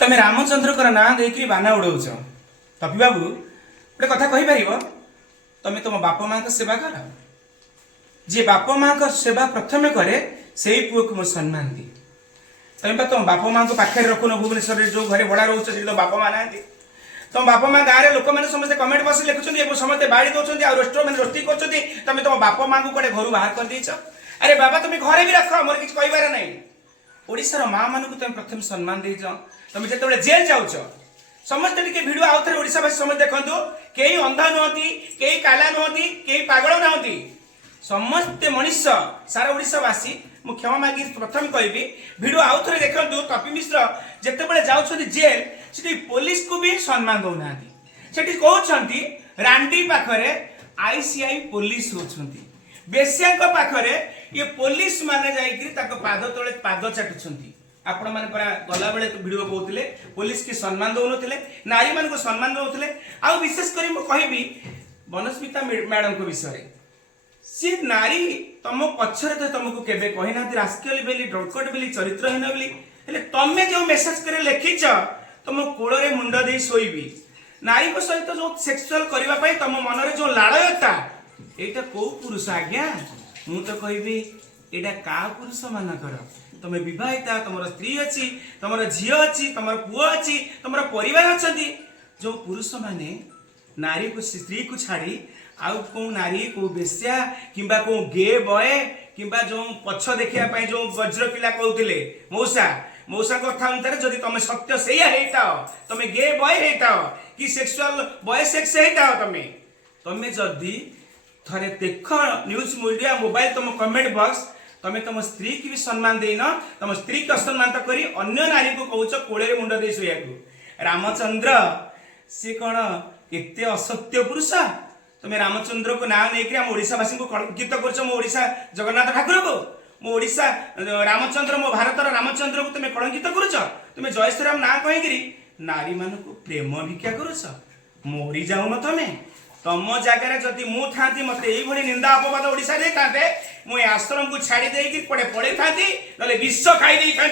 तमे रामचंद्र ना देकी बाना उड़ौच तपी बाबू गोटे कथा कही पार तमे तुम बाप माँ का सेवा कर जी बाप माँ का सेवा प्रथम करे से ही पुओ को मो सम्मान दी तुम तुम बाप माँ को पाखे रखुन भुवनेश्वर जो घरे भड़ा रोच तुम बाप माँ ना तुम बाप माँ गाँव में लोक मैंने समस्त कमेंट बॉक्स लिखुं समस्त बाड़ी दौरान आ रोस्ट मैंने रोस्टिंग कर तुम तुम बाप माँ को कड़े घर बाहर कर देच अरे बाबा तुम घरे भी रख मोर किसी कहबार ना ओडिशार माँ मान तुम प्रथम सम्मान देच तुम जो जेल जाऊच समस्त टे भिड आउ थे ओडावासी समस्त देखु कई अंधा नुहति कई काला नुहति कई पागल नुहति समस्ते मनीष सारा ओडावासी मु क्षमा मागी प्रथम कहबी भिड आउ थे देखु कपि मिश्र जिते जाऊँ जेल से पुलिस को भी सम्मान दौना से कहते रांडी पाखरे आईसीआई पुलिस होती बेसिया पाखरे ये पुलिस माने जाइकरी पाद तले पाद चाटुंट आपण मैंने गला बेले भिडियो कहते पुलिस की सम्मान दौन नारी मान को सम्मान दौले आ विशेष कर कहबी बनस्मिता मैडम को विषय सी नारी तुम पछरे तो तुमको केबे कही ना रास्कल बेली ड्रंकट बेली चरित्रहीन बेली हेले तमे जो मेसेज करे लिखिच तुम कोल मुंड दे शोबी नारी को सहित जो सेक्सुअल करने तुम मन में जो लाड़यता यहाँ कौ पुरुष आज्ञा मु तो कहबी यहाँ का पुरुष मानकर तुम विवाहिता तुम स्त्री अच्छी तुम झी अच्छी तुम पुओ अच्छी तुम परिवार अच्छा जो पुरुष माने नारी को स्त्री को छाड़ी आउ को नारी को बेस्या किंबा को गे बॉय किंबा जो पछ देखा जो वज्र पिला कहते मौसा मौसा कथा अनुसार जदि तुम सत्य से तुम गे बॉय होता कि सेक्सुअल बॉय सेक्स होता तुम जदि थरे देख न्यूज मीडिया मोबाइल तुम कमेंट बॉक्स तुम तुम स्त्री की भी सम्मान देन तुम स्त्री की असम्मान करी अन्य नारी को कौच कोड़े मुंड दे शोया रामचंद्र सी कौन एत असत्य पुरुष तुम रामचंद्र को नाम नहीं आम ओडावासी को कलंकित करा जगन्नाथ ठाकुर को मो ओडिशा रामचंद्र मो भारत रामचंद्र को तुम कलंकित करुच तुम जय श्रीराम ना कहीकि नारी मान को प्रेम भिक्षा करुच मोरी जाऊन तुम जगह जदि मु था मत ये निंदा अपवाद ओडिशा दे था मुझे आश्रम को छाड़ी देकी पड़े पड़े था विष खाई था।